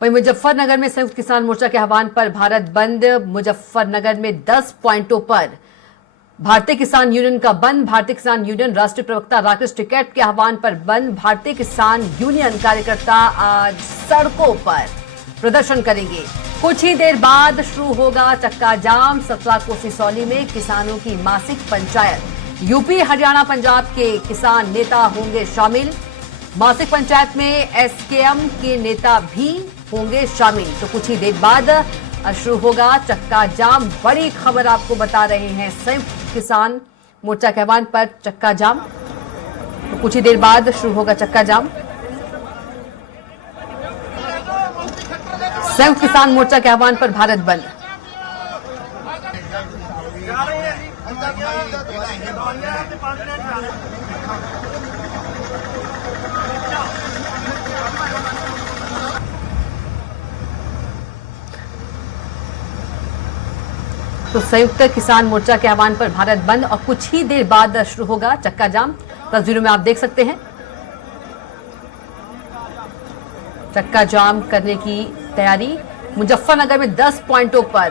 वहीं मुजफ्फरनगर में संयुक्त किसान मोर्चा के आह्वान पर भारत बंद। मुजफ्फरनगर में 10 पॉइंटों पर भारतीय किसान यूनियन का बंद। भारतीय किसान यूनियन राष्ट्रीय प्रवक्ता राकेश टिकैत के आह्वान पर बंद। भारतीय किसान यूनियन कार्यकर्ता आज सड़कों पर प्रदर्शन करेंगे। कुछ ही देर बाद शुरू होगा चक्का जाम। 17 को सिसौली में किसानों की मासिक पंचायत। यूपी, हरियाणा, पंजाब के किसान नेता होंगे शामिल। मासिक पंचायत में एसकेएम के नेता भी होंगे शामिल। तो कुछ ही देर बाद शुरू होगा चक्का जाम। बड़ी खबर आपको बता रहे हैं, संयुक्त किसान मोर्चा के आह्वान पर चक्का जाम। तो कुछ ही देर बाद शुरू होगा चक्का जाम। संयुक्त किसान मोर्चा के आह्वान पर भारत बंद। तो संयुक्त किसान मोर्चा के आह्वान पर भारत बंद और कुछ ही देर बाद शुरू होगा चक्का जाम। तस्वीरों में आप देख सकते हैं चक्का जाम करने की तैयारी। मुजफ्फरनगर में 10 पॉइंटों पर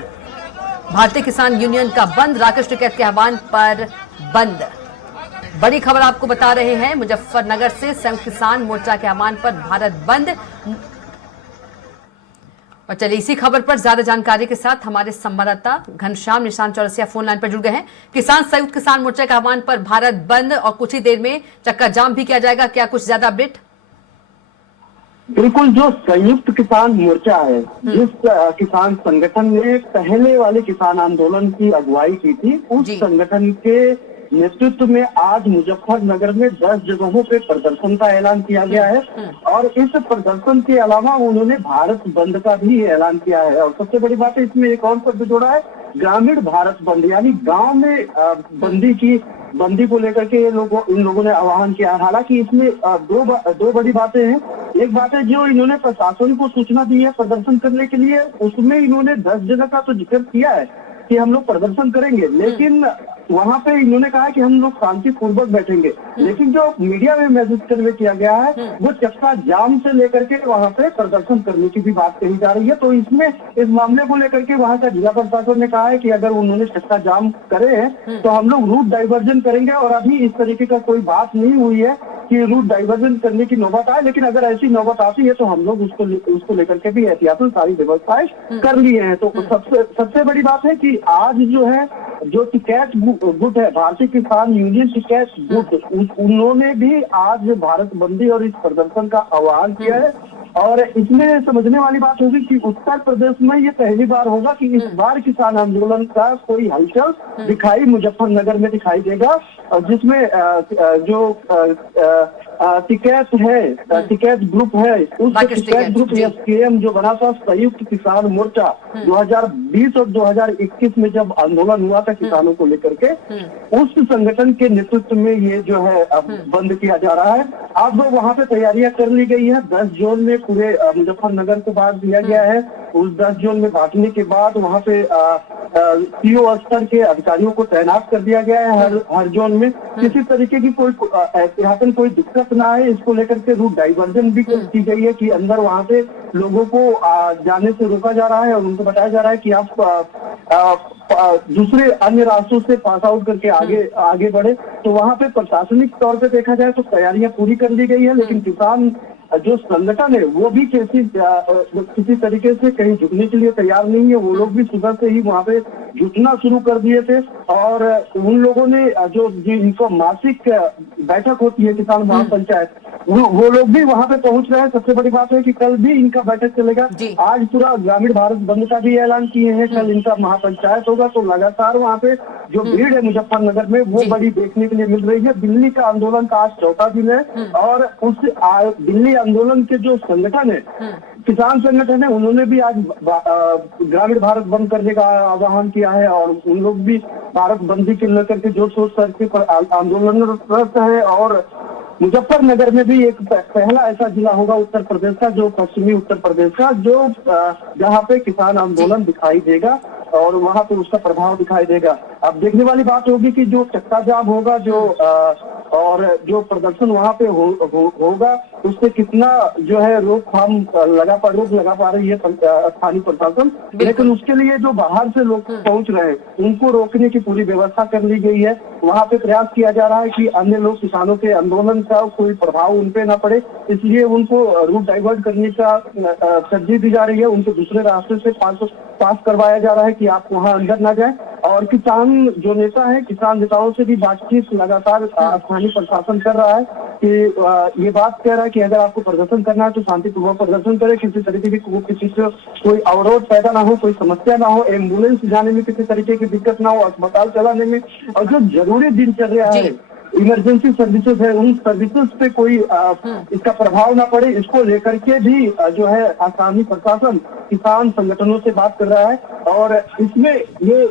भारतीय किसान यूनियन का बंद। राकेश टिकैत के आह्वान पर बंद। बड़ी खबर आपको बता रहे हैं, मुजफ्फरनगर से संयुक्त किसान मोर्चा के आह्वान पर भारत बंद। और चलिए इसी खबर पर ज्यादा जानकारी के साथ हमारे संवाददाता घनश्याम निशांत चौरसिया फोन लाइन पर जुड़ गए हैं। संयुक्त किसान मोर्चा के आह्वान पर भारत बंद और कुछ ही देर में चक्का जाम भी किया जाएगा, क्या कुछ ज्यादा अपडेट? बिल्कुल, जो संयुक्त किसान मोर्चा है, जिस किसान संगठन ने पहले वाले किसान आंदोलन की अगुवाई की थी, उस संगठन के नेतृत्व में आज मुजफ्फरनगर में 10 जगहों पे प्रदर्शन का ऐलान किया गया है। और इस प्रदर्शन के अलावा उन्होंने भारत बंद का भी ऐलान किया है। और सबसे बड़ी बात है, इसमें एक और शब्द जोड़ा है, ग्रामीण भारत बंद, यानी गांव में बंदी को लेकर के इन लोगों ने आह्वान किया है। हालांकि इसमें दो बड़ी बातें हैं। एक बात है, जो इन्होंने प्रशासन को सूचना दी है प्रदर्शन करने के लिए, उसमें इन्होंने 10 जगह का तो जिक्र किया है कि हम लोग प्रदर्शन करेंगे, लेकिन वहाँ पे इन्होंने कहा कि हम लोग शांतिपूर्वक बैठेंगे। लेकिन जो मीडिया में मैसेज कन्वे किया गया है, वो चक्का जाम से लेकर के वहाँ पे प्रदर्शन करने की भी बात कही जा रही है। तो इसमें इस मामले को लेकर के वहाँ का जिला प्रशासन ने कहा है कि अगर उन्होंने चक्का जाम करे हैं तो हम लोग रूट डाइवर्जन करेंगे। और अभी इस तरीके का कोई बात नहीं हुई है कि रूट डाइवर्जन करने की नौबत आए, लेकिन अगर ऐसी नौबत आती है तो हम लोग उसको लेकर के भी एहतियातन सारी व्यवस्थाएं कर लिए हैं। तो सबसे बड़ी बात है कि आज जो टिकैत गुट है, भारतीय किसान यूनियन टिकैत गुट, उन्होंने भी आज भारत बंदी और इस प्रदर्शन का आह्वान किया है। और इसमें समझने वाली बात होगी कि उत्तर प्रदेश में ये पहली बार होगा कि इस बार किसान आंदोलन का कोई हलचल दिखाई मुजफ्फरनगर में दिखाई देगा, जिसमें जो टिकैत ग्रुप है, उस टिकैत ग्रुप एसकेएम जो बना था, संयुक्त किसान मोर्चा 2020 और 2021 में जब आंदोलन हुआ था किसानों को लेकर के, उस संगठन के नेतृत्व में ये जो है अब बंद किया जा रहा है। अब वहाँ पे तैयारियां कर ली गई है। 10 जोन में पूरे मुजफ्फरनगर को बांट दिया गया है। उस 10 जोन में बांटने के बाद वहाँ पे सीओ स्तर के अधिकारियों को तैनात कर दिया गया है हर जोन में। किसी तरीके की एहतियातन कोई दिक्कत ना है, इसको लेकर के रूट डाइवर्जन भी की गई है कि अंदर वहाँ पे लोगों को जाने से रोका जा रहा है और उनको बताया जा रहा है कि आप दूसरे अन्य रास्तों से पास आउट करके आगे बढ़े। तो वहाँ पे प्रशासनिक तौर पे देखा जाए तो तैयारियां पूरी कर ली गई है, लेकिन किसान जो संगठन है वो भी किसी तरीके से कहीं झुकने के लिए तैयार नहीं है। वो लोग भी सुबह से ही वहाँ पे जुटना शुरू कर दिए थे। और उन लोगों ने जो इनको मासिक बैठक होती है किसान महापंचायत, वो लोग भी वहाँ पे पहुंच रहे हैं। सबसे बड़ी बात है कि कल भी इनका बैठक चलेगा। आज पूरा ग्रामीण भारत बंद का भी ऐलान किए हैं, कल इनका महापंचायत होगा। तो लगातार वहाँ पे जो भीड़ है मुजफ्फरनगर में वो बड़ी देखने के लिए मिल रही है। दिल्ली का आंदोलन का आज चौथा दिन है और उस दिल्ली आंदोलन के जो संगठन है, किसान संगठन है, उन्होंने भी आज ग्रामीण भारत बंद करने का आह्वान किया है। और उन लोग भी भारत बंदी के लेकर के जो सोच पर आंदोलनरत है। और मुजफ्फरनगर में भी एक पहला ऐसा जिला होगा उत्तर प्रदेश का, जो पश्चिमी उत्तर प्रदेश का, जो जहाँ पे किसान आंदोलन दिखाई देगा और वहाँ पे उसका प्रभाव दिखाई देगा। अब देखने वाली बात होगी कि जो चक्का जाम होगा और जो प्रदर्शन वहाँ पे होगा, उससे कितना जो है रोक लगा पा रही है स्थानीय प्रशासन। लेकिन उसके लिए जो बाहर से लोग पहुंच रहे हैं उनको रोकने की पूरी व्यवस्था कर ली गई है। वहां पे प्रयास किया जा रहा है कि अन्य लोग किसानों के आंदोलन का कोई प्रभाव उनपे ना पड़े, इसलिए उनको रूट डाइवर्ट करने का तरजीह दी जा रही है। उनको दूसरे रास्ते से पास करवाया जा रहा है कि आप वहां अंदर ना जाएं। और किसान जो नेता है, किसान नेताओं से भी बातचीत लगातार स्थानीय प्रशासन कर रहा है कि ये बात कह रहा है कि अगर आपको प्रदर्शन करना है तो शांतिपूर्वक प्रदर्शन करें, किसी तरीके की किसी से कोई अवरोध पैदा ना हो, कोई समस्या ना हो, एम्बुलेंस जाने में किसी तरीके की दिक्कत ना हो, अस्पताल चलाने में, और जो जरूरी दिनचर्या है, इमरजेंसी सर्विसेज है, उन सर्विसेज पे कोई इसका प्रभाव ना पड़े, इसको लेकर के भी जो है स्थानीय प्रशासन किसान संगठनों से बात कर रहा है। और इसमें ये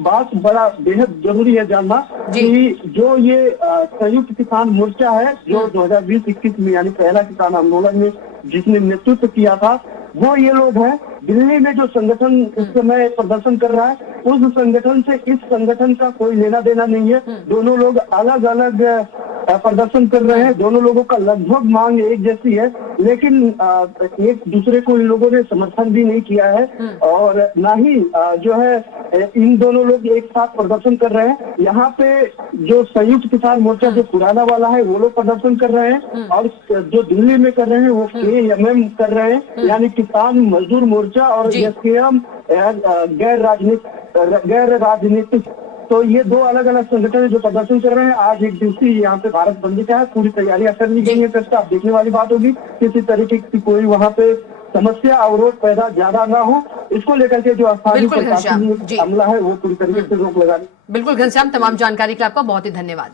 बात बड़ा बेहद जरूरी है जानना कि जो ये संयुक्त किसान मोर्चा है जो 2020-21 में यानी पहला किसान आंदोलन में जिसने नेतृत्व किया था, वो ये लोग हैं। दिल्ली में जो संगठन इस समय प्रदर्शन कर रहा है उस संगठन से इस संगठन का कोई लेना देना नहीं है। दोनों लोग अलग अलग प्रदर्शन कर रहे हैं, दोनों लोगों का लगभग मांग एक जैसी है, लेकिन एक दूसरे को इन लोगों ने समर्थन भी नहीं किया है और ना ही जो है इन दोनों लोग एक साथ प्रदर्शन कर रहे हैं। यहाँ पे जो संयुक्त किसान मोर्चा जो पुराना वाला है वो लोग प्रदर्शन कर रहे हैं और जो दिल्ली में कर रहे हैं वो KMM कर रहे हैं, यानी किसान मजदूर मोर्चा, और SKM गैर राजनीतिक। तो ये दो अलग अलग संगठन जो प्रदर्शन कर रहे हैं। आज एक दिवसीय यहाँ पे भारत बंद का है, पूरी तैयारियां कर ली गई है। फिर आप देखने वाली बात होगी किसी तरीके की कोई वहाँ पे समस्या अवरोध पैदा ज्यादा ना हो, इसको लेकर के जो स्थानीय प्रशासन अमला है वो पूरी तरीके से रोक लगा। बिल्कुल घनश्याम, तमाम जानकारी के लिए आपका बहुत ही धन्यवाद।